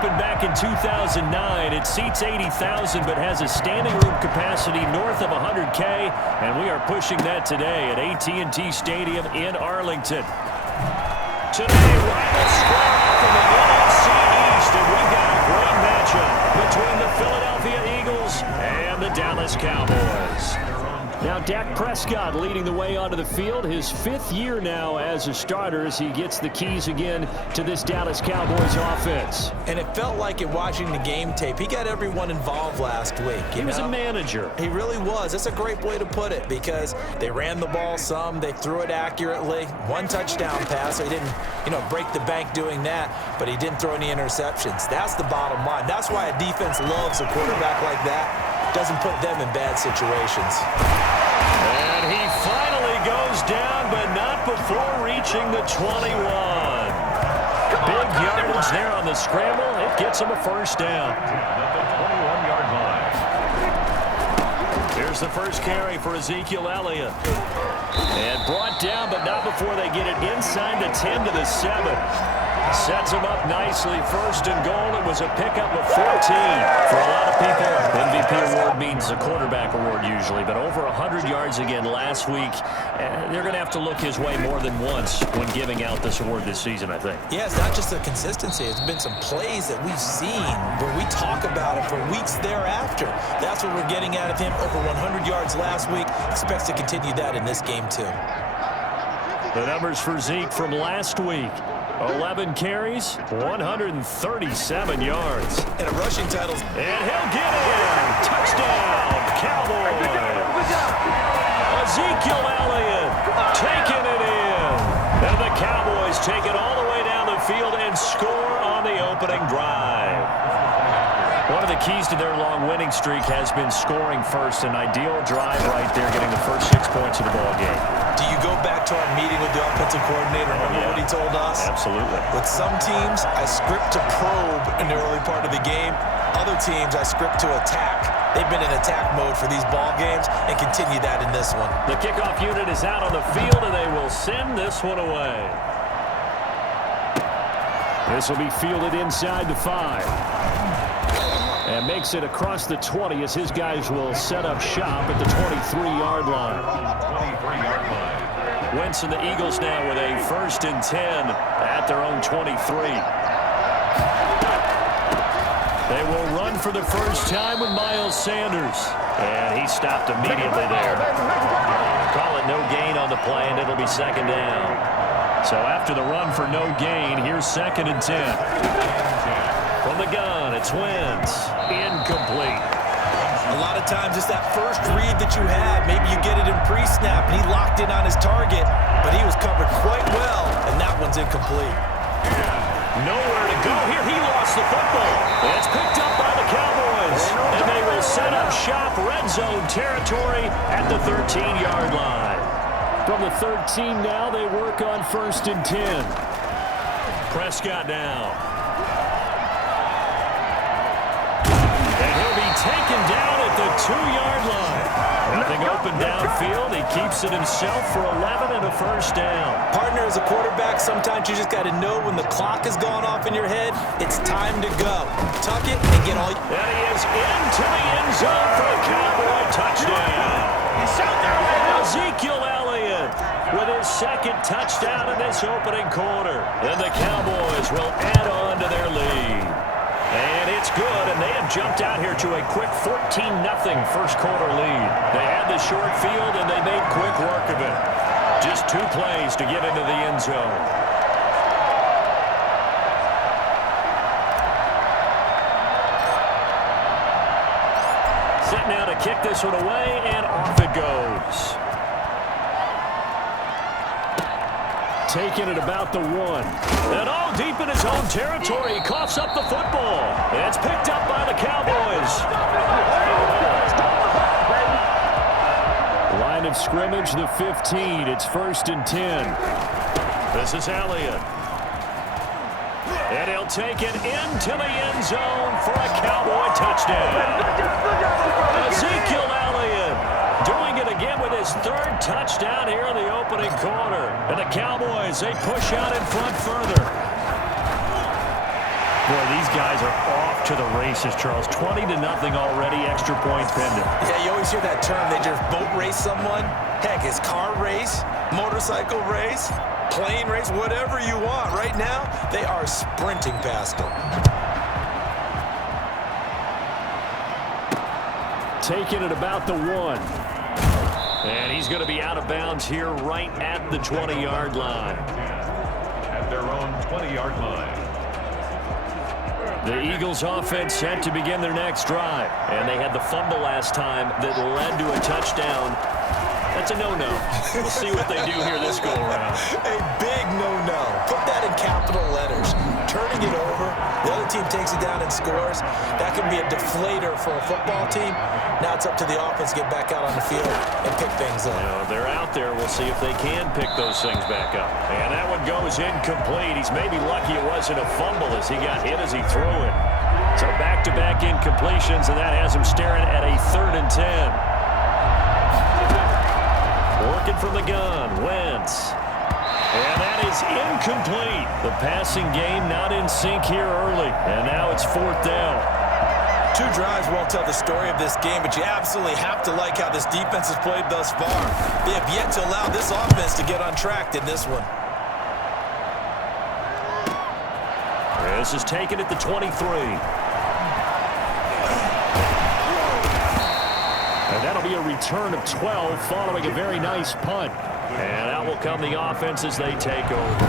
opened back in 2009. It seats 80,000 but has a standing room capacity north of 100K, and we are pushing that today at AT&T Stadium in Arlington. Today, rivals square off in the NFC East, and we've got a great matchup between the Philadelphia Eagles and the Dallas Cowboys. Now Dak Prescott leading the way onto the field, his 5th year now as a starter as he gets the keys again to this Dallas Cowboys offense. And it felt like in watching the game tape, he got everyone involved last week. He was a manager. He really was. That's a great way to put it because they ran the ball some, they threw it accurately. 1 touchdown pass, so he didn't, break the bank doing that, but he didn't throw any interceptions. That's the bottom line. That's why a defense loves a quarterback like that. Doesn't put them in bad situations. And he finally goes down, but not before reaching the 21. Big yardage there on the scramble. It gets him a first down. At the 21-yard line. Here's the first carry for Ezekiel Elliott. And brought down, but not before they get it inside the 10 to the 7. Sets him up nicely. First and goal. It was a pickup of 14. For a lot of people, MVP award means a quarterback award usually, but over 100 yards again last week. They're going to have to look his way more than once when giving out this award this season, I think. Yeah, it's not just the consistency. It's been some plays that we've seen where we talk about it for weeks thereafter. That's what we're getting out of him. Over 100 yards last week. Expects to continue that in this game, too. The numbers for Zeke from last week. 11 carries, 137 yards. And a rushing title. And he'll get in. Touchdown, Cowboys. Ezekiel Elliott taking it in. And the Cowboys take it all the way down the field and score on the opening drive. One of the keys to their long winning streak has been scoring first. An ideal drive right there, getting the first 6 points of the ball game. Do you go back to our meeting with the offensive coordinator? Remember what he told us? Absolutely. With some teams, I script to probe in the early part of the game. Other teams, I script to attack. They've been in attack mode for these ball games and continue that in this one. The kickoff unit is out on the field, and they will send this one away. This will be fielded inside the 5. And makes it across the 20 as his guys will set up shop at the 23-yard line. Wentz and the Eagles now with a 1st and 10 at their own 23. They will run for the first time with Miles Sanders. And he stopped immediately there. Call it no gain on the play, and it'll be 2nd down. So after the run for no gain, here's 2nd and 10. From the gun, it's Wentz. Incomplete. A lot of times it's that first read that you have. Maybe you get it in pre-snap, and he locked in on his target, but he was covered quite well, and that one's incomplete. Nowhere to go here. He lost the football. It's picked up by the Cowboys, and they will set up shop red zone territory at the 13-yard line. From the 13 now, they work on 1st and 10. Prescott now. Taken down at the 2-yard line. Nothing open downfield. He keeps it himself for 11 and a first down. Partner, as a quarterback, sometimes you just got to know when the clock has gone off in your head, it's time to go. Tuck it and get all. And he is into the end zone for a Cowboy touchdown. Ezekiel Elliott with his 2nd touchdown in this opening quarter. And the Cowboys will add on to their lead. And it's good, and they have jumped out here to a quick 14-0 first quarter lead. They had the short field, and they made quick work of it. Just 2 plays to get into the end zone. Set now to kick this one away, and off it goes. Taking it about the 1. And all deep in his own territory. He coughs up the football. It's picked up by the Cowboys. Line of scrimmage, the 15. It's 1st and 10. This is Elliott. And he'll take it into the end zone for a Cowboy touchdown. Ezekiel Elliott doing it again with his 3rd touchdown here in the opening quarter. And the Cowboys, they push out in front further. Boy, these guys are off to the races, Charles. 20-0 already, extra points pending. Yeah, you always hear that term. They just boat race someone. Heck, it's car race, motorcycle race, plane race, whatever you want. Right now, they are sprinting past them. Taking it about the 1. And he's going to be out of bounds here right at the 20-yard line. At their own 20-yard line. The Eagles offense set to begin their next drive. And they had the fumble last time that led to a touchdown. That's a no-no. We'll see what they do here this go-around. A big no-no. Put that in capital letters. Turning it over, the other team takes it down and scores. That can be a deflator for a football team. Now it's up to the offense to get back out on the field and pick things up. They're out there. We'll see if they can pick those things back up. And that one goes incomplete. He's maybe lucky it wasn't a fumble as he got hit as he threw it. So back-to-back incompletions, and that has him staring at a 3rd and 10. Working from the gun, Wentz. And that is incomplete. The passing game not in sync here early. And now it's 4th down. 2 drives won't tell the story of this game, but you absolutely have to like how this defense has played thus far. They have yet to allow this offense to get on track in this one. This is taken at the 23. And that'll be a return of 12 following a very nice punt. And out will come the offense as they take over.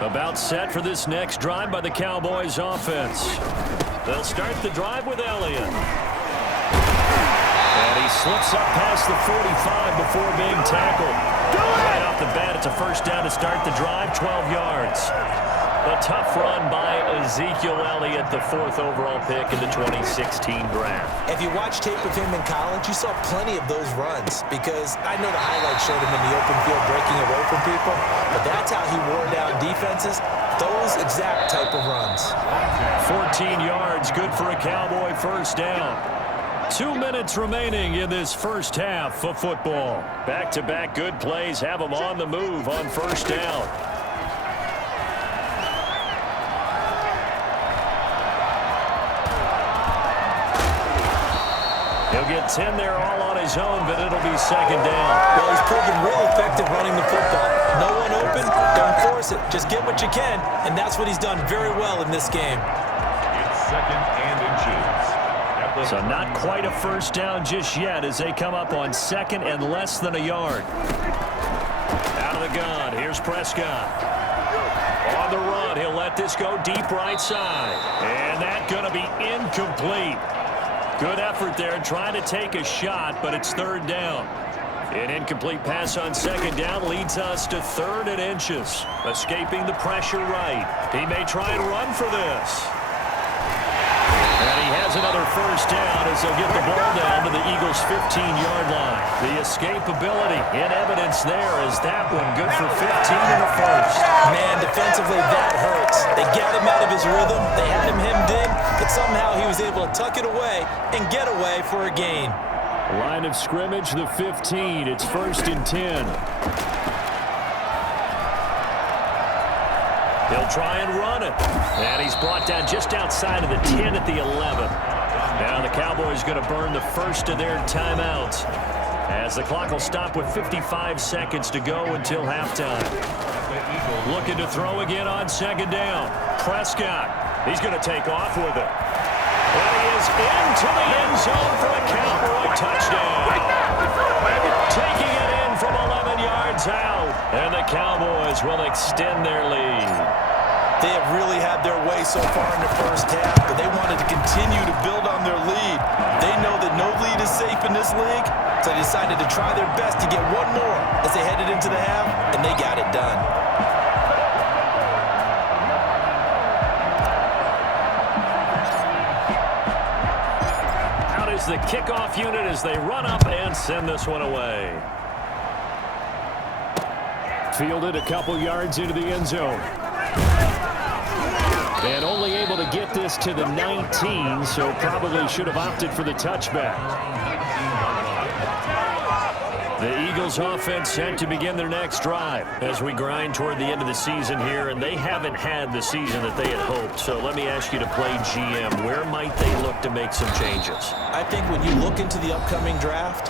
About set for this next drive by the Cowboys offense. They'll start the drive with Elliott. And he slips up past the 45 before being tackled. Right off the bat, it's a first down to start the drive, 12 yards. A tough run by Ezekiel Elliott, the 4th overall pick in the 2016 draft. If you watch tape of him in college, you saw plenty of those runs because I know the highlights showed him in the open field breaking away from people, but that's how he wore down defenses, those exact type of runs. 14 yards, good for a Cowboy first down. 2 minutes remaining in this first half of football. Back-to-back good plays have them on the move on first down. He'll get 10 there all on his own, but it'll be second down. Well, he's proven real effective running the football. No one open, don't force it. Just get what you can, and that's what he's done very well in this game. It's 2nd and inches. So not quite a first down just yet as they come up on 2nd and less than a yard. Out of the gun, here's Prescott. On the run, he'll let this go deep right side. And that's going to be incomplete. Good effort there trying to take a shot, but it's 3rd down. An incomplete pass on 2nd down leads us to 3rd and inches. Escaping the pressure right. He may try and run for this. And he has another first down as they'll get the ball down to the Eagles' 15-yard line. The escapability in evidence there as that one good for 15 in the first. Man, defensively, that hurts. They got him out of his rhythm. They had him hemmed in, but somehow he was able to tuck it away and get away for a gain. Line of scrimmage, the 15. It's 1st and 10. He'll try and run it. And he's brought down just outside of the 10 at the 11. Now the Cowboys going to burn the first of their timeouts as the clock will stop with 55 seconds to go until halftime. Looking to throw again on 2nd down. Prescott, he's going to take off with it. And he is into the end zone for a Cowboy touchdown. Taking it in from 11 yards out. And the Cowboys will extend their lead. They have really had their way so far in the first half, but they wanted to continue to build on their lead. They know that no lead is safe in this league, so they decided to try their best to get one more as they headed into the half, and they got it done. Out is the kickoff unit as they run up and send this one away. Fielded a couple yards into the end zone. And only able to get this to the 19, so probably should have opted for the touchback. The Eagles offense set to begin their next drive as we grind toward the end of the season here, and they haven't had the season that they had hoped. So let me ask you to play GM. Where might they look to make some changes? I think when you look into the upcoming draft,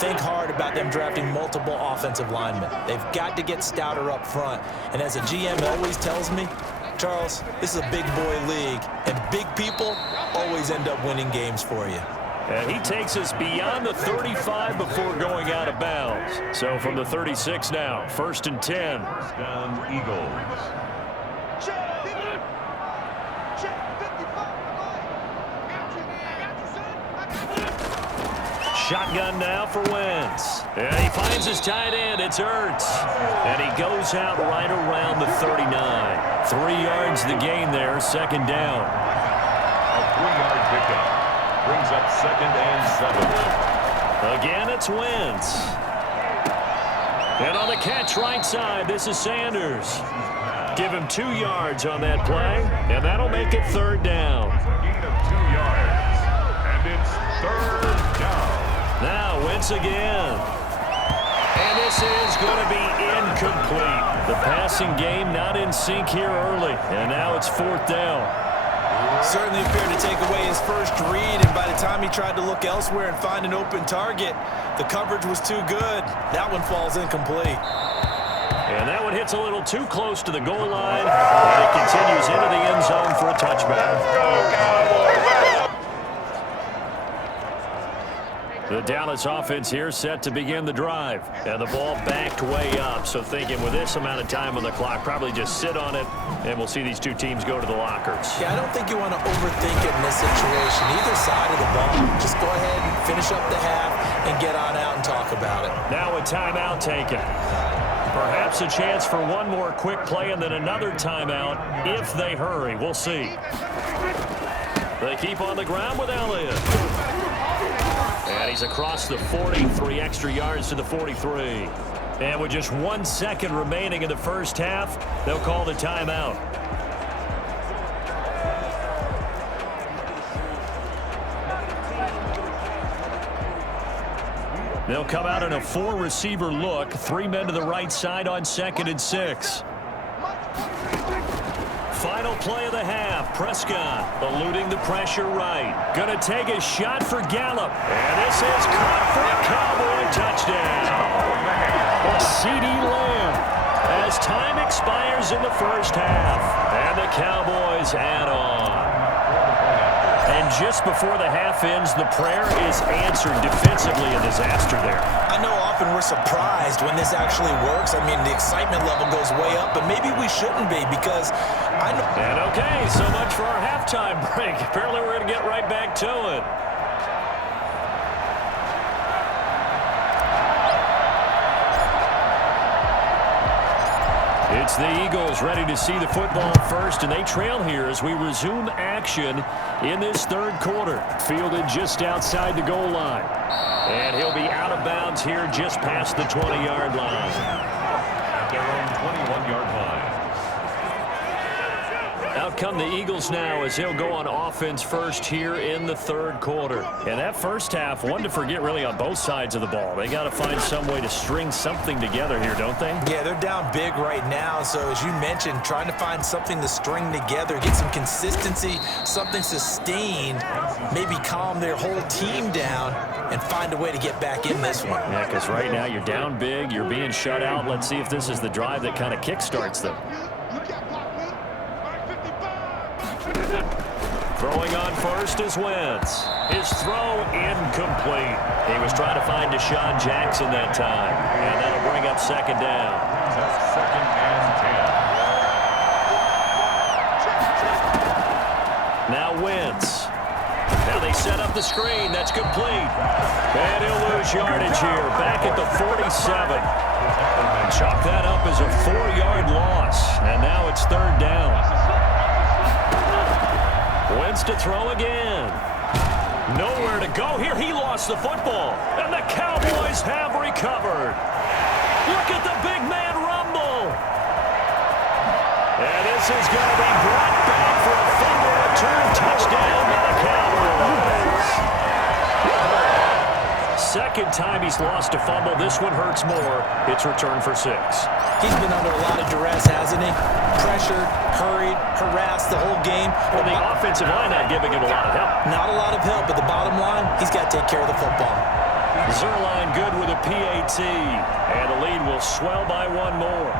think hard about them drafting multiple offensive linemen. They've got to get stouter up front. And as a GM always tells me, Charles, this is a big boy league, and big people always end up winning games for you. And he takes us beyond the 35 before going out of bounds. So from the 36 now, 1st and 10. First down, Eagles. Shotgun now for Wentz. And he finds his tight end. It's Ertz. And he goes out right around the 39. 3 yards the gain there, 2nd down. A 3-yard pickup. Brings up 2nd and 7. Again, it's Wentz. And on the catch right side, this is Sanders. Give him 2 yards on that play, and that'll make it 3rd down. Gain of 2 yards. And it's 3rd down. Now Wentz again. And this is going to be incomplete. The passing game not in sync here early, and now it's 4th down. Certainly appeared to take away his first read, and by the time he tried to look elsewhere and find an open target, the coverage was too good. That one falls incomplete. And that one hits a little too close to the goal line, and it continues into the end zone for a touchback. The Dallas offense here set to begin the drive. And the ball backed way up. So thinking with this amount of time on the clock, probably just sit on it, and we'll see these two teams go to the lockers. Yeah, I don't think you want to overthink it in this situation. Either side of the ball, just go ahead and finish up the half and get on out and talk about it. Now a timeout taken. Perhaps a chance for one more quick play and then another timeout if they hurry. We'll see. They keep on the ground with Elliott. And he's across the 43 extra yards to the 43. And with just 1 second remaining in the first half, they'll call the timeout. They'll come out in a 4-receiver look. 3 men to the right side on 2nd and 6. Final play of the half. Prescott eluding the pressure right. Going to take a shot for Gallup. And this is caught for a Cowboy touchdown. CeeDee Lamb as time expires in the first half. And the Cowboys add on. And just before the half ends, the prayer is answered. Defensively, a disaster there. I know often we're surprised when this actually works. I mean, the excitement level goes way up, but maybe we shouldn't be because I know. And okay, so much for our halftime break. Apparently, we're going to get right back to it. It's the Eagles ready to see the football first, and they trail here as we resume action in this 3rd quarter. Fielded just outside the goal line. And he'll be out of bounds here just past the 20-yard line. At their own 21-yard line. Out come the Eagles now as he'll go on offense first here in the 3rd quarter. And that first half, one to forget really on both sides of the ball. They got to find some way to string something together here, don't they? Yeah, they're down big right now. So as you mentioned, trying to find something to string together, get some consistency, something sustained, maybe calm their whole team down and find a way to get back in this one. Yeah, because right now you're down big, you're being shut out. Let's see if this is the drive that kind of kickstarts them. Throwing on first is Wentz. His throw incomplete. He was trying to find Deshaun Jackson that time. And that'll bring up 2nd down. That's 2nd and 10. Now Wentz. Now they set up the screen. That's complete. And he'll lose yardage here. Back at the 47. Chalk that up as a 4-yard loss. And now it's 3rd down. Wentz to throw again. Nowhere to go here. He lost the football. And the Cowboys have recovered. Look at the big man rumble. And this is going to be brought back for a fumble return touchdown by the Cowboys. second time he's lost a fumble. This one hurts more. It's returned for 6. He's been under a lot of duress, hasn't he? Pressured, hurried, harassed the whole game. Well, the offensive line not giving him a lot of help. Not a lot of help, but the bottom line, he's got to take care of the football. Zerline good with a PAT, and the lead will swell by 1 more.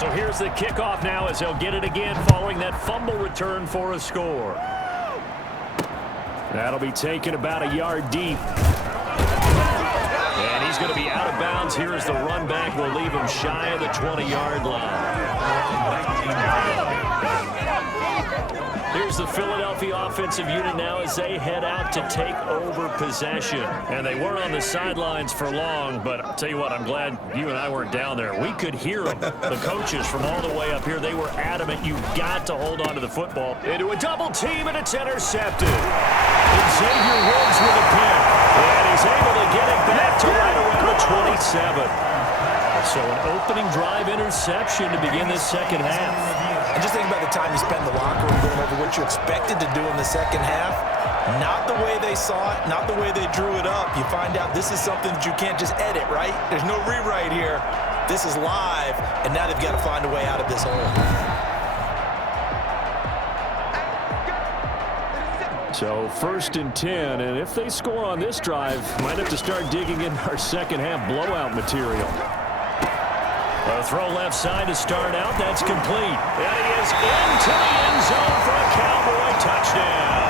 So here's the kickoff now as they'll get it again following that fumble return for a score. That'll be taken about a yard deep. And he's going to be out of bounds here as the run back will leave him shy of the 20-yard line. Here's the Philadelphia offensive unit now as they head out to take over possession. And they weren't on the sidelines for long, but I'll tell you what, I'm glad you and I weren't down there. We could hear them, the coaches from all the way up here. They were adamant, you've got to hold on to the football. Into a double team, and it's intercepted. Xavier Woods with a pick, and he's able to get it back to right around the 27. So an opening drive interception to begin this second half. And just think about the time you spent in the locker room going over what you expected to do in the second half. Not the way they saw it, not the way they drew it up. You find out this is something that you can't just edit, right? There's no rewrite here. This is live, and now they've got to find a way out of this hole. So 1st and 10, and if they score on this drive, might have to start digging in our second half blowout material. A throw left side to start out. That's complete. And he is into the end zone for a Cowboy touchdown.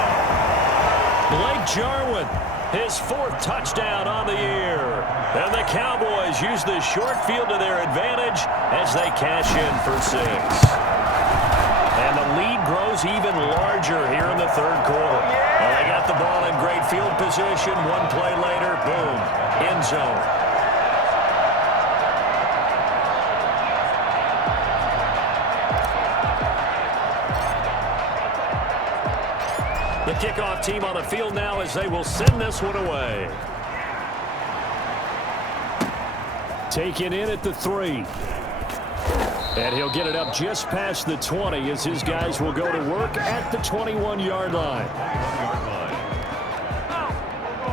Blake Jarwin, his 4th touchdown on the year. And the Cowboys use the short field to their advantage as they cash in for 6. And the lead grows even larger here in the 3rd quarter. Well, they got the ball in great field position. One play later, boom, end zone. The kickoff team on the field now as they will send this one away. Taken in at the 3. And he'll get it up just past the 20 as his guys will go to work at the 21-yard line.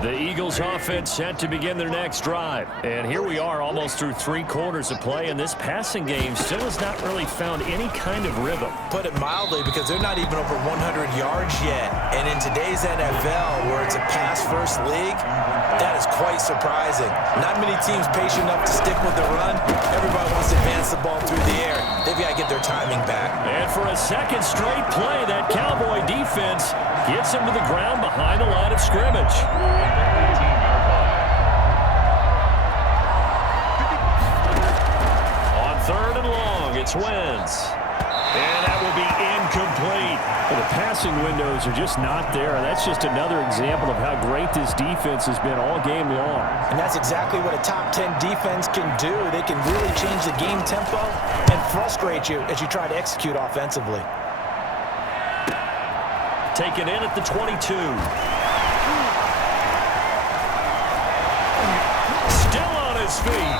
The Eagles offense set to begin their next drive. And here we are almost through 3 quarters of play, and this passing game still has not really found any kind of rhythm. Put it mildly, because they're not even over 100 yards yet. And in today's NFL, where it's a pass-first league, that is quite surprising. Not many teams patient enough to stick with the run. Everybody wants to advance the ball through the air. They've got to get their timing back. And for a second straight play, that Cowboy defense gets him to the ground behind the line of scrimmage. On 3rd and long, it's Wentz. And that will be incomplete. Well, the passing windows are just not there. That's just another example of how great this defense has been all game long. And that's exactly what a top 10 defense can do. They can really change the game tempo and frustrate you as you try to execute offensively. Taken in at the 22. Still on his feet.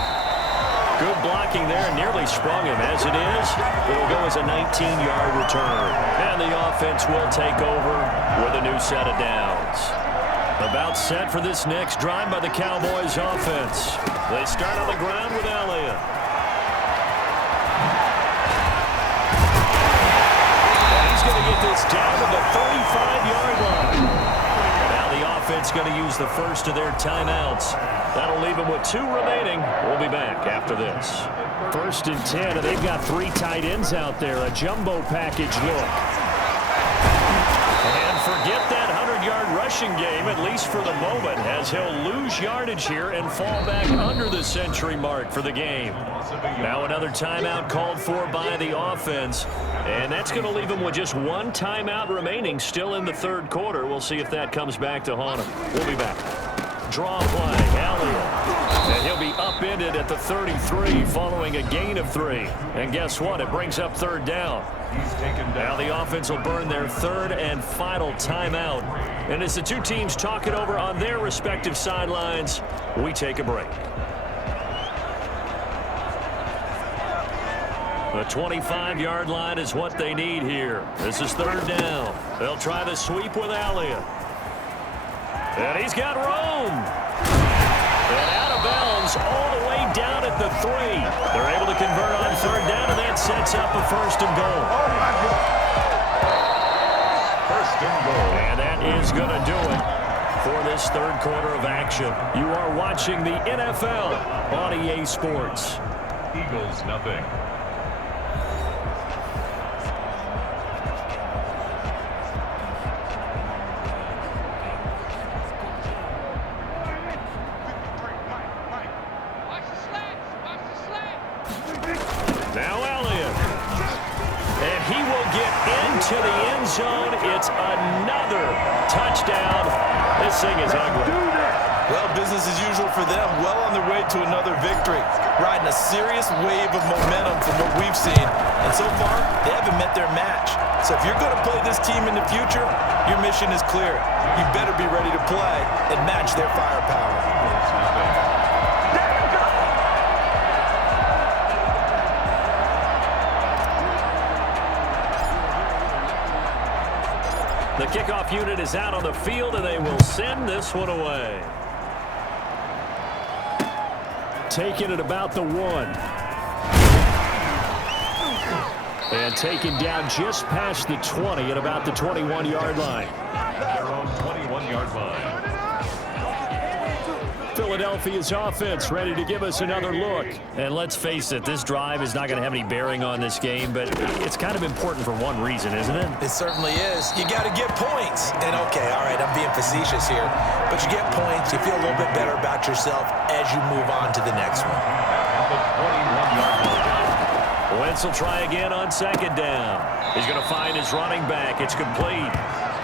Good blocking there, nearly sprung him. As it is, it'll go as a 19-yard return. And the offense will take over with a new set of downs. About set for this next drive by the Cowboys offense. They start on the ground with Elliott. And he's going to get this down to the 35-yard line. Now the offense going to use the first of their timeouts. That'll leave them with 2 remaining. We'll be back after this. 1st and 10, and they've got 3 tight ends out there. A jumbo package look. And forget that 100-yard rushing game, at least for the moment, as he'll lose yardage here and fall back under the century mark for the game. Now another timeout called for by the offense, and that's going to leave him with just 1 timeout remaining still in the 3rd quarter. We'll see if that comes back to haunt him. We'll be back. Draw play, Elliott. And he'll be upended at the 33 following a gain of 3. And guess what? It brings up 3rd down. Now the offense will burn their 3rd and final timeout. And as the 2 teams talk it over on their respective sidelines, we take a break. The 25-yard line is what they need here. This is third down. They'll try the sweep with Elliott. And he's got room. And out of bounds all the way down at the 3. They're able to convert on third down, and that sets up a first and goal. First and goal. And that is going to do it for this third quarter of action. You are watching the NFL on EA Sports. Eagles, nothing. Now Elliott. And he will get into the end zone. It's another touchdown. This thing is ugly. Well, business as usual for them. Well on their way to another victory. Riding a serious wave of momentum from what we've seen. And so far, they haven't met their match. So if you're going to play this team in the future, your mission is clear. You better be ready to play and match their firepower. The kickoff unit is out on the field, and they will send this one away. Taken at about the 1. And taken down just past the 20 at about the 21-yard line. Their own 21-yard line. Philadelphia's offense ready to give us another look. And let's face it, this drive is not going to have any bearing on this game, but it's kind of important for one reason, isn't it? It certainly is. You got to get points. And okay, all right, I'm being facetious here, but you get points, you feel a little bit better about yourself as you move on to the next one. At the 21-yard line. Wentz will try again on second down. He's going to find his running back. It's complete.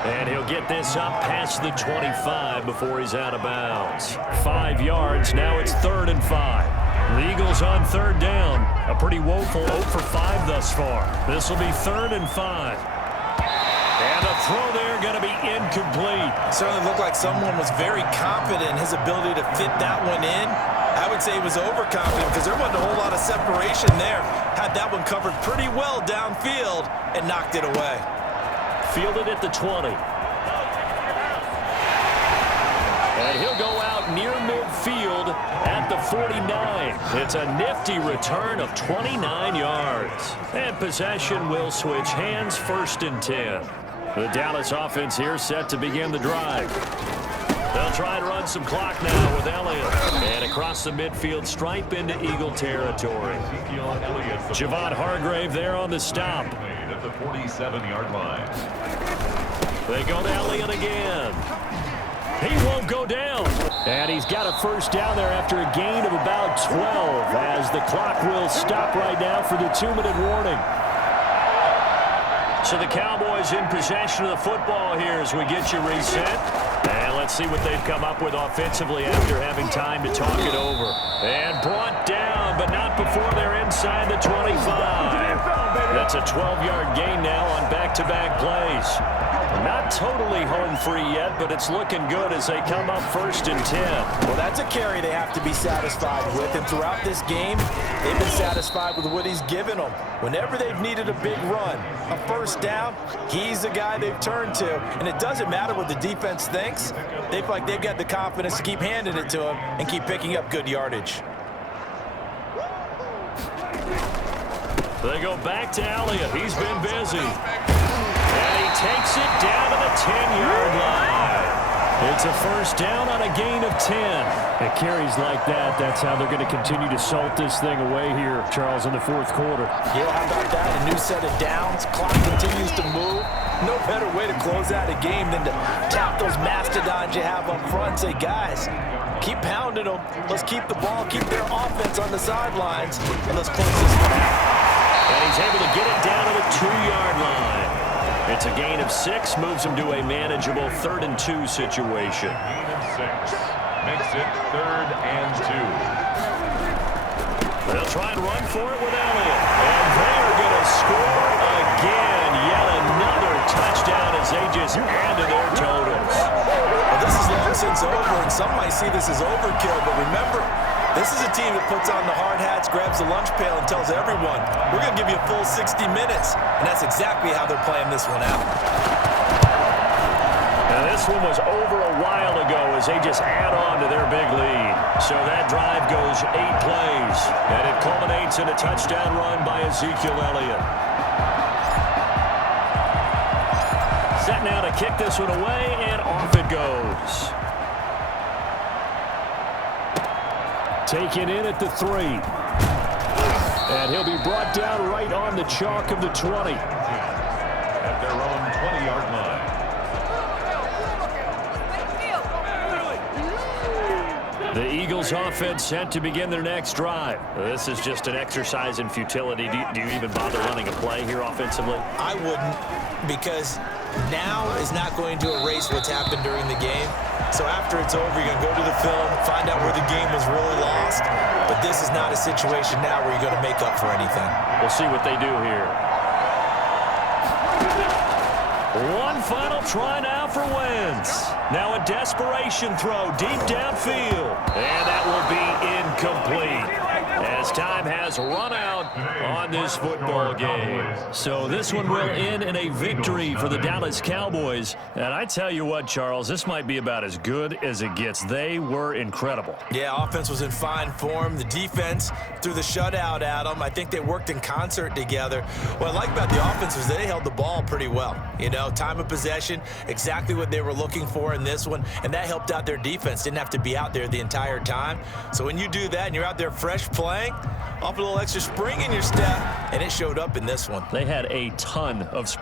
And he'll get this up past the 25 before he's out of bounds. 5 yards. Now it's 3rd and 5. The Eagles on third down. A pretty woeful 0 for 5 thus far. This will be 3rd and 5. And the throw there going to be incomplete. Certainly looked like someone was very confident in his ability to fit that one in. I would say he was overconfident because there wasn't a whole lot of separation there. Had that one covered pretty well downfield and knocked it away. Fielded at the 20. And he'll go out near midfield at the 49. It's a nifty return of 29 yards. And possession will switch hands, 1st and 10. The Dallas offense here set to begin the drive. They'll try and run some clock now with Elliott. And across the midfield stripe into Eagle territory. Javon Hargrave there on the stop. At the 47-yard line. They go to Elliott again. He won't go down. And he's got a first down there after a gain of about 12 as the clock will stop right now for the 2-minute warning. So the Cowboys in possession of the football here as we get you reset. And let's see what they've come up with offensively after having time to talk it over. And brought down, but not before they're inside the 25. That's a 12-yard gain now on back-to-back plays. Not totally home free yet, but it's looking good as they come up 1st and 10. Well, that's a carry they have to be satisfied with, and throughout this game, they've been satisfied with what he's given them. Whenever they've needed a big run, a first down, he's the guy they've turned to. And it doesn't matter what the defense thinks. They feel like they've got the confidence to keep handing it to him and keep picking up good yardage. They go back to Elliott. He's been busy. And he takes it down to the 10-yard line. It's a first down on a gain of 10. It carries like that. That's how they're going to continue to salt this thing away here, Charles, in the 4th quarter. Yeah, how about that? A new set of downs. Clock continues to move. No better way to close out a game than to tap those mastodons you have up front. Say, guys, keep pounding them. Let's keep the ball, keep their offense on the sidelines, and let's close this one out. And he's able to get it down to the 2-yard line. It's a gain of 6, moves him to a manageable 3rd and 2 situation. Gain of 6 makes it 3rd and 2. They'll try and run for it with Elliott. And they're going to score again. Yet another touchdown as they just add to their totals. Well, this is long since over, and some might see this as overkill, but remember, This is a team that puts on the hard hats, grabs the lunch pail, and tells everyone, we're going to give you a full 60 minutes. And that's exactly how they're playing this one out. Now, this one was over a while ago as they just add on to their big lead. So that drive goes 8 plays, and it culminates in a touchdown run by Ezekiel Elliott. Set now to kick this one away, and off it goes. Taken in at the 3. And he'll be brought down right on the chalk of the 20. At their own 20-yard line. The Eagles offense set to begin their next drive. This is just an exercise in futility. Do you even bother running a play here offensively? I wouldn't, because now is not going to erase what's happened during the game. So after it's over, you're going to go to the film, find out where the game was really lost. But this is not a situation now where you're going to make up for anything. We'll see what they do here. One final try now for Wentz. Now a desperation throw deep downfield. And that will be incomplete, as time has run out on this football game. So this one will end in a victory for the Dallas Cowboys. And I tell you what, Charles, this might be about as good as it gets. They were incredible. Yeah, offense was in fine form. The defense threw the shutout at them. I think they worked in concert together. What I like about the offense was they held the ball pretty well. You know, time of possession, exactly what they were looking for in this one, and that helped out their defense. Didn't have to be out there the entire time. So when you do that and you're out there fresh playing, off a little extra spring in your step, and it showed up in this one. They had a ton of spring.